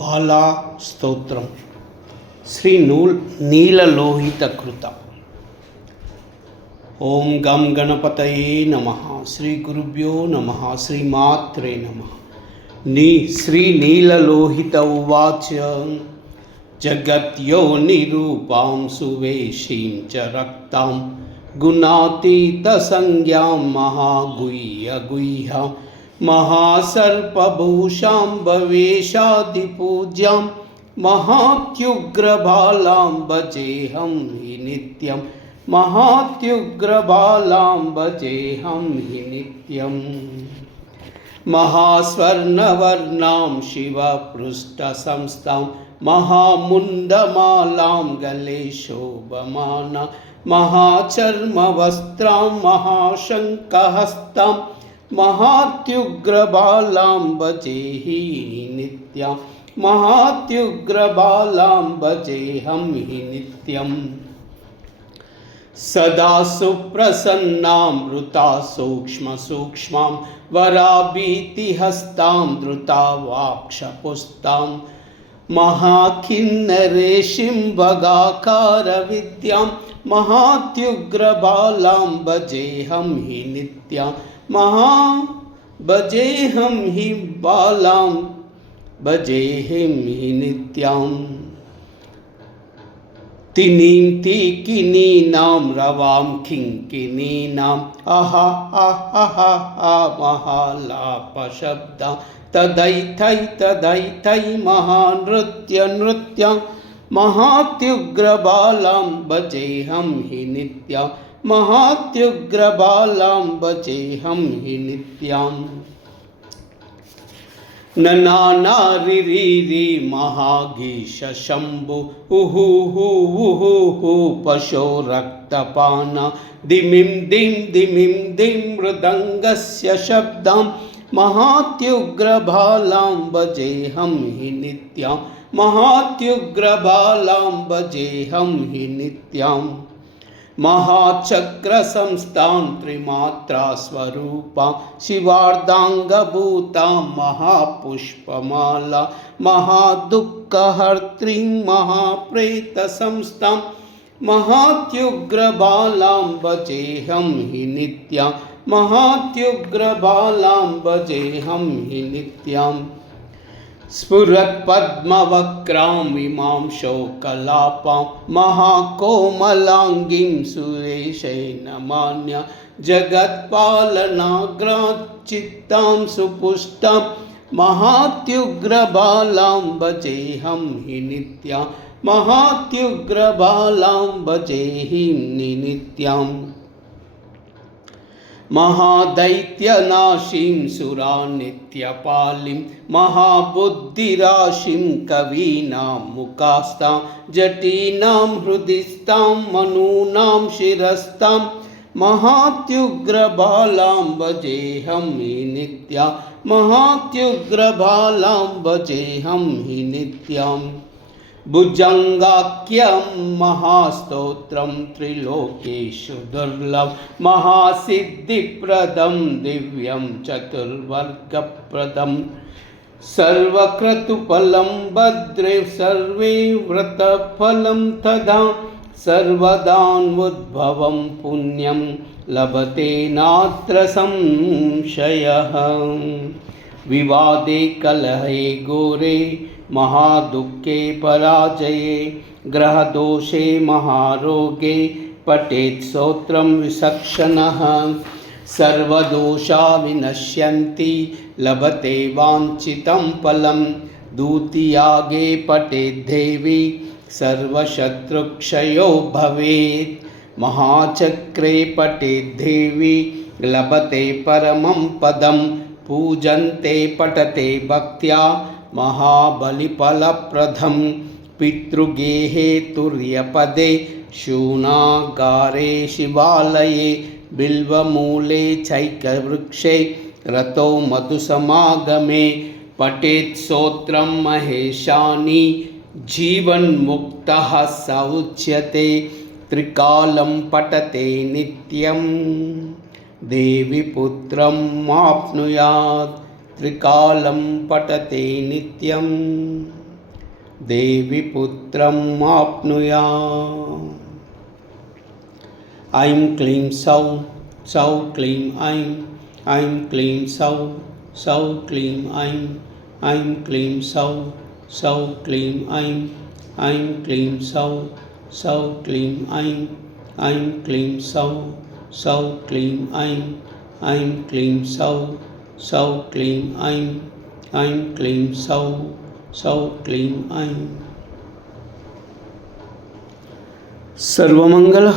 బాలా స్తోత్రం శ్రీ నీలలోహితకృత. ఓం గం గణపతయే నమః. శ్రీ గురుభ్యో నమః. శ్రీమాత్రే నమః. శ్రీ నీలలోహిత ఉవాచ జగత్యో నిరూపాం సువేశీం చ రక్తాం గుణాతీత సంజ్ఞాం మహాగుహ్యాం మహాసర్పభూషాం భవేశాదిపూజ్యాం మహాత్యుగ్రబాలాం భజేహం హి నిత్యం. మహాత్యుగ్రబాలాం భజేహం హి నిత్యం. మహాస్వర్ణవర్ణాం శివపృష్ఠసంస్థాం మహాముండమాలాం గలే శోభమానా మహాచర్మవస్త్రాం మహాశంఖహస్తాం మహాత్యుగ్రబాలాం భజేహి నిత్యం. మహాత్యుగ్రబాలాం భజేహం హి నిత్యం. సదా సుప్రసన్నాం వృతా సూక్ష్మసూక్ష్మాం వరాభీతిహస్తాం ధృతావాక్షపుస్తాం మహాకిన్నరేషిం భగాకార విద్యాం మహాత్యుగ్రబాలాం భజేహం హి నిత్యం. భజేహం హి బాలాం భజేహం హి నిత్యం. తినీం తీకినీనాం రవాం కింకినీనాం అహా అహా మహాలాపశబ్ద తదైతై మహానృత్యం మహాత్యుగ్రబాలాం భజేహం హి నిత్యం. మహాత్యుగ్రబాలాం భజేహం హి నిత్యం. ననారిరి మహాగీష శంభు ఉహు పశో రక్తపాన దిమిం దిం మృదంగస్య శబ్దం మహాత్యుగ్రబాలాం భజేహం హి నిత్యం. మహాత్యుగ్రబాలాం భజేహం హి నిత్యం. మహాచక్రసంస్థాం త్రిమాత్రా స్వరూపాం శివార్ధాంగభూతాం మహాపుష్పమాలా మహాదుఃఖహర్త్రీం మహాప్రేతసంస్థాం మహాత్యుగ్రబాలాం భజేహం హి నిత్యం. మహాత్యుగ్రబాలాం భజేహం హి నిత్యం. స్ఫురత్పద్మవక్రాం ఇమాం శోకలాపాం మహాకోమలాంగీం సురేశేన మాన్య జగత్పాలనాగ్రాచిత్తాం సుపుష్టాం మహాత్యుగ్రబాలాం భజేహం హి నిత్యం. మహాత్యుగ్రబాలాం భజేహం హి నిత్యం. మహాదైత్యనాశీం సురానిత్యపాలిం మహాబుద్ధిరాశిం కవీనాం ముఖాస్తాం జటీనాం హృదిస్తాం మనూనాం శిరస్తాం మహాత్యుగ్రబాలాం భజేహం హి నిత్యం. మహాత్యుగ్రబాలాం భజేహం హి నిత్యం. భుజంగాఖ్యం మహాస్తోత్రం త్రిలోకేషు దుర్లభం మహాసిద్ధిప్రదం దివ్యం చతుర్వర్గప్రదం సర్వక్రతుఫలం భద్రే సర్వే వ్రతఫలం తదా సర్వదాన్ముద్భవం పుణ్యం లభతే నాత్ర సంశయః. వివాదే కలహే ఘోరే మహాదుఃఖే పరాజయే గ్రహదోషే మహారోగే పఠేత్ స్తోత్రం విచక్షణః సర్వదోషా వినశ్యంతి లభతే వాంఛితం ఫలం. దూతియాగే పఠేద్దేవి సర్వశత్రుక్షయో భవేత్. మహాచక్రే పఠేద్దేవి లభతే పరమం పదం. పూజంతే పఠతే భక్త్యా మహాబలిఫలప్రదం. పితృగేహే తుర్యపదే శూనాగారే శివాలయే బిల్వమూలే చైకవృక్షే రతో మధుసమాగమే పఠేత్ స్తోత్రం మహేశాని జీవన్ముక్తః స ఉచ్యతే. త్రికాలం పఠతే నిత్యం దేవి పుత్రం ఆప్నుయాత్. त्रिकालं पठते नित्यम्। देवी पुत्रम् आप्नुयात्। ऐं क्लीं सौः सौः क्लीं ऐं ऐं क्लीं सौः सौः क्लीं ऐं ऐं क्लीं सौः सौः क्लीं ऐं ऐं क्लीं सौः सौः क्लीं ऐं ऐं क्लीं सौः सौः क्लीं ऐं ऐं क्लीं सौः सौः क्लीं ऐं ऐं क्लीं सौः सौः क्लीं ऐं। सर्वमंगल